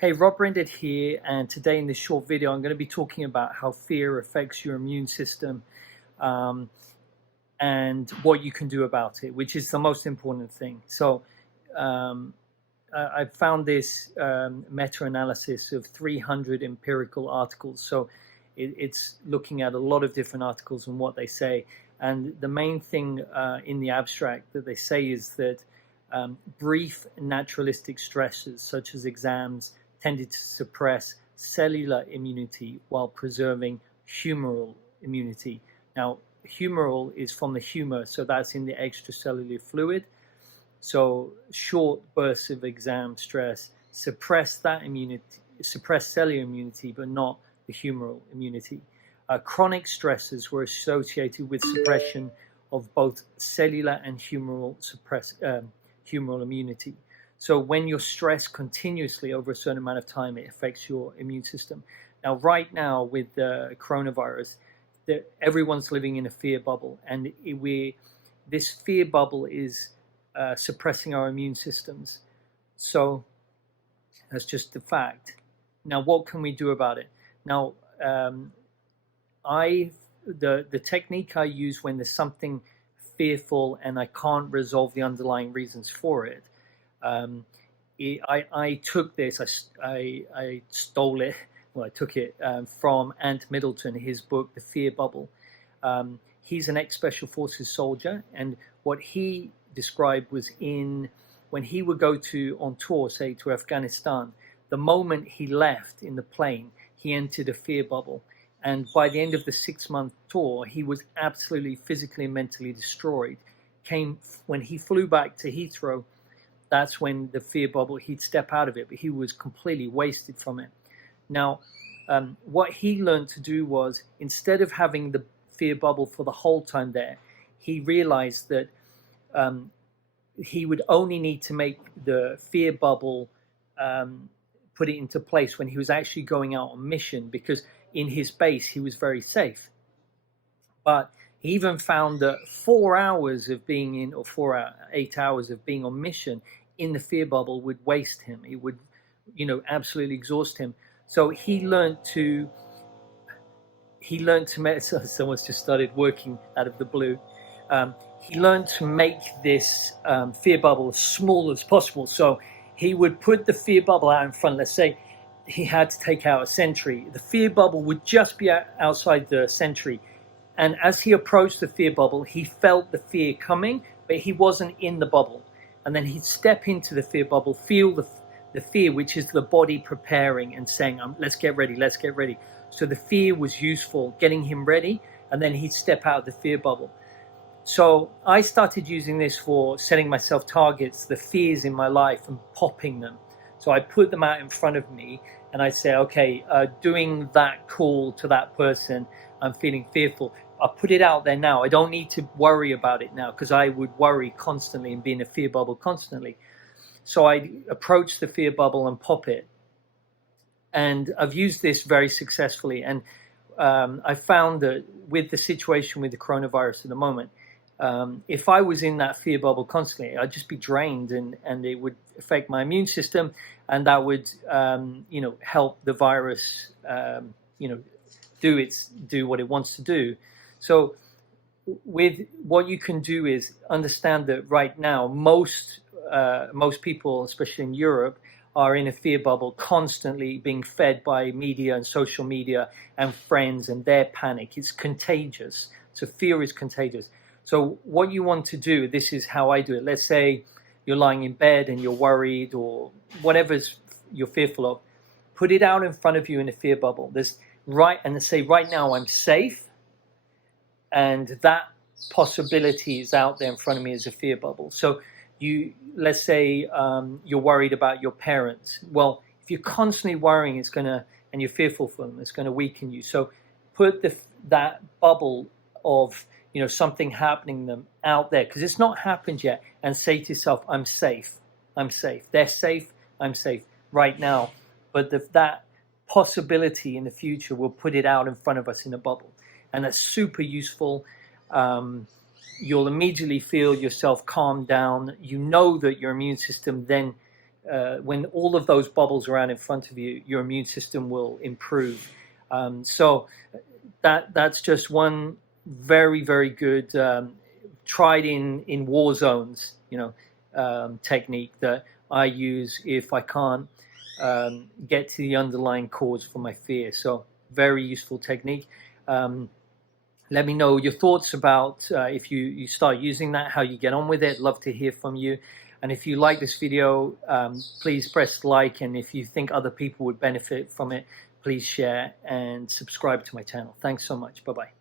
Hey, Rob Brinded here, and today in this short video, I'm going to be talking about how fear affects your immune system um, and what you can do about it, which is the most important thing. So, um, I found this meta-analysis of 300 empirical articles. So, it's looking at a lot of different articles and what they say. And the main thing in the abstract that they say is that brief naturalistic stresses, such as exams, tended to suppress cellular immunity while preserving humoral immunity. Now, humoral is from the humor, so that's in the extracellular fluid. So short bursts of exam stress suppress that immunity, suppress cellular immunity, but not the humoral immunity. Chronic stresses were associated with suppression of both cellular and humoral immunity. So when you're stressed continuously over a certain amount of time, it affects your immune system. Now, right now with the coronavirus, everyone's living in a fear bubble, and this fear bubble is suppressing our immune systems. So that's just the fact. Now, what can we do about it? Now, the technique I use when there's something fearful and I can't resolve the underlying reasons for it, I took this, I stole it, well, I took it from Ant Middleton, his book, The Fear Bubble. He's an ex-Special Forces soldier, and what he described was when he would go on tour, say to Afghanistan, the moment he left in the plane, he entered a fear bubble. And by the end of the 6-month tour, he was absolutely physically and mentally destroyed. When he flew back to Heathrow, that's when the fear bubble, he'd step out of it, but he was completely wasted from it. Now, what he learned to do was, instead of having the fear bubble for the whole time there, he realized that he would only need to make the fear bubble, put it into place when he was actually going out on mission, because in his base, he was very safe. But he even found that 4 hours of being in, or 8 hours of being on mission in the fear bubble would waste him. It would, absolutely exhaust him. So he learned to someone's just started working out of the blue. He learned to make this fear bubble as small as possible. So he would put the fear bubble out in front. Let's say he had to take out a sentry. The fear bubble would just be outside the sentry. And as he approached the fear bubble, he felt the fear coming, but he wasn't in the bubble. And then he'd step into the fear bubble, feel the fear, which is the body preparing and saying, let's get ready, let's get ready. So the fear was useful, getting him ready, and then he'd step out of the fear bubble. So I started using this for setting myself targets, the fears in my life, and popping them. So I put them out in front of me, and I say, okay, doing that call to that person, I'm feeling fearful. I'll put it out there now. I don't need to worry about it now, because I would worry constantly and be in a fear bubble constantly. So I approach the fear bubble and pop it. And I've used this very successfully. And I found that with the situation with the coronavirus at the moment, if I was in that fear bubble constantly, I'd just be drained, and it would affect my immune system, and that would, help the virus, do what it wants to do. So with what you can do is understand that right now, most people, especially in Europe, are in a fear bubble, constantly being fed by media and social media and friends and their panic. It's contagious. So fear is contagious. So what you want to do, this is how I do it. Let's say you're lying in bed and you're worried or whatever you're fearful of. Put it out in front of you in a fear bubble. And say, right now I'm safe. And that possibility is out there in front of me as a fear bubble. So let's say you're worried about your parents. Well, if you're constantly worrying, and you're fearful for them, it's going to weaken you. So put that bubble of something happening to them out there, because it's not happened yet, and say to yourself, I'm safe. I'm safe. They're safe. I'm safe right now. But that possibility in the future will put it out in front of us in a bubble. And that's super useful. You'll immediately feel yourself calm down. You know that your immune system then when all of those bubbles are out in front of you, your immune system will improve. So that's just one very, very good, tried in war zones, technique that I use if I can't get to the underlying cause for my fear. So very useful technique. Let me know your thoughts about if you start using that, how you get on with it. Love to hear from you. And if you like this video, please press like. And if you think other people would benefit from it, please share and subscribe to my channel. Thanks so much. Bye-bye.